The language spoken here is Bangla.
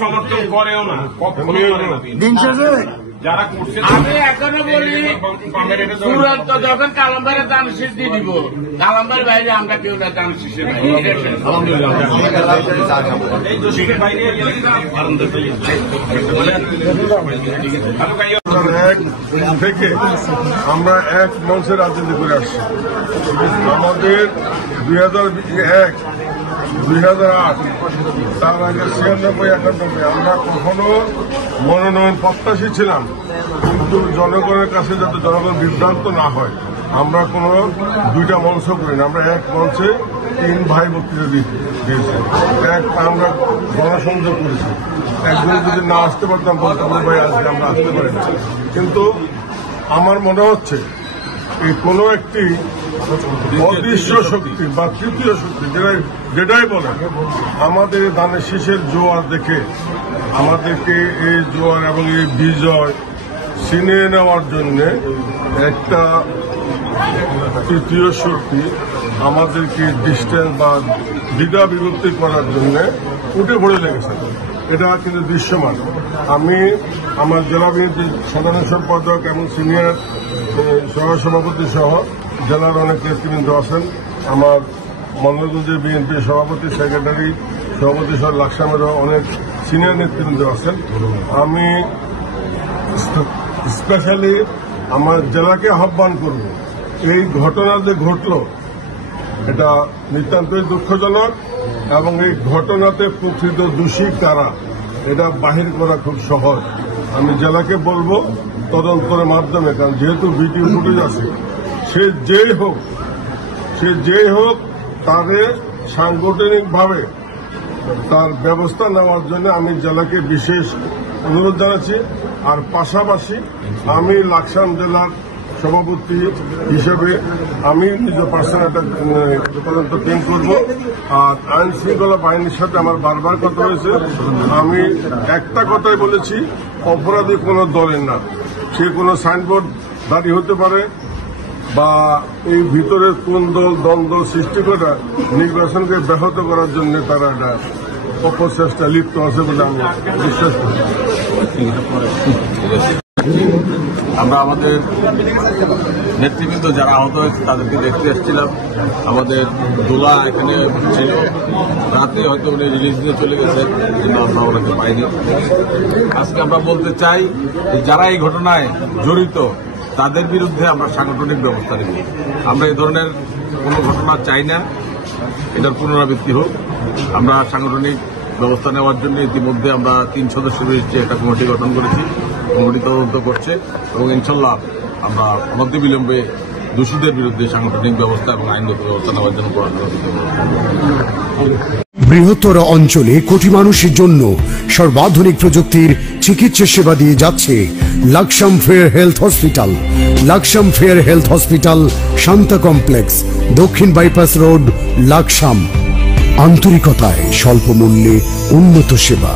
সমর্থন করেও না, দিন শেষে যারা করছে। আমি এখনো বলি তুরন্ত যখন কালাম্বারে দান শেষ দিয়ে দিব, কালাম্বার বাইরে আমরা কেউ না দান শেষে থেকে আমরা এক মঞ্চে রাজনীতি করে আসছি। আমাদের 2001, 2008, তার আগে 96, 91 আমরা কখনো মনোনয়ন প্রত্যাশী ছিলাম, কিন্তু জনগণের কাছে যাতে জনগণ বিভ্রান্ত না হয় আমরা কোনো দুইটা মঞ্চ করি না। আমরা এক মঞ্চে 3 ভাই বক্তৃতা দিয়েছি, আমরা গণসংযোগ করেছি। একজন যদি না আসতে পারতাম বলতাম ভাই আজকে আমরা আসতে পারি না। কিন্তু আমার মনে হচ্ছে এই কোনো একটি অদৃশ্য শক্তি বা তৃতীয় শক্তি যেটাই বলে আমাদের ধানের শীষের জোয়ার দেখে আমাদেরকে এই জোয়ার এবং এই বিজয় ছিনিয়ে নেওয়ার জন্য একটা তৃতীয় শক্তি আমাদেরকে ডিস্টেন্স বা দ্বিধা বিভক্তি করার জন্য উঠে পড়ে লেগেছে। এটা কিন্তু দৃশ্যমান। আমি আমার জেলা বিএনপি সাধারণ সম্পাদক এবং সিনিয়র সহসভাপতি সহ জেলার অনেক নেতৃবৃন্দ আছেন, আমার মঙ্গলগঞ্জের বিএনপি সভাপতি, সেক্রেটারি, সভাপতি সহ লাকসামেরও অনেক সিনিয়র নেতৃবৃন্দ আছেন। আমি স্পেশালি আমার জেলাকে আহ্বান করব, এই ঘটনা যে ঘটল এটা নিতান্তই দুঃখজনক এবং এই ঘটনাতে প্রকৃত দোষী কারা এটা বাহির করা খুব সহজ। আমি জেলাকে বলবো তদন্তের মাধ্যমে, কারণ যেহেতু ভিডিও ফুটেজ আছে, সে যেই হোক তাদের সাংগঠনিকভাবে তার ব্যবস্থা নেওয়ার জন্য আমি জেলাকে বিশেষ অনুরোধ জানাচ্ছি। আর পাশাপাশি আমি লাকসাম জেলার সভাপতি হিসেবে আমি নিজ পার্সোনাল তদন্ত টিম করব। আর আইন শৃঙ্খলা বাহিনীর সাথে আমার বারবার কথা হয়েছে, আমি একটা কথাই বলেছি, অপরাধী কোনো দলের না, সে কোনো সাইনবোর্ড দাঁড়িয়ে হতে পারে বা এই ভিতরে কোন দল দ্বন্দ্ব সৃষ্টি করে নির্বাচনকে ব্যাহত করার জন্য তারা একটা অপচেষ্টা লিপ্ত আছে বলে আমি বিশ্বাস করি। আমরা আমাদের নেতৃবৃন্দ যারা আহত হয়েছে তাদেরকে দেখতে এসেছিলাম। আমাদের দোলা এখানে ছিল, রাতে হয়তো উনি রিলিজ দিয়ে চলে গেছে, আমরা ওনাকে পাইনি। আজকে আমরা বলতে চাই যারা এই ঘটনায় জড়িত তাদের বিরুদ্ধে আমরা সাংগঠনিক ব্যবস্থা নেব। আমরা এই ধরনের কোনো ঘটনা চাই না, এটার পুনরাবৃত্তি হোক। আমরা সাংগঠনিক ব্যবস্থা নেওয়ার জন্য ইতিমধ্যে আমরা 3 সদস্য বিশিষ্ট একটা কমিটি গঠন করেছি, কমিটি তদন্ত করছে এবং ইনশাল্লাহ আমরা অনতিবিলম্বে দোষীদের বিরুদ্ধে সাংগঠনিক ব্যবস্থা এবং আইনগত ব্যবস্থা নেওয়ার জন্য পড়াশোনা করতে হবে। বৃহত্তর অঞ্চলে কোটি মানুষের জন্য সর্বাধুনিক প্রযুক্তির চিকিৎসা সেবা দিয়ে যাচ্ছে Laksam fair health hospital. Laksam fair health hospital, Shanta complex, দক্ষিণ বাইপাস রোড, লাকসাম। আন্তরিকতায় স্বল্প মূল্যে উন্নত সেবা।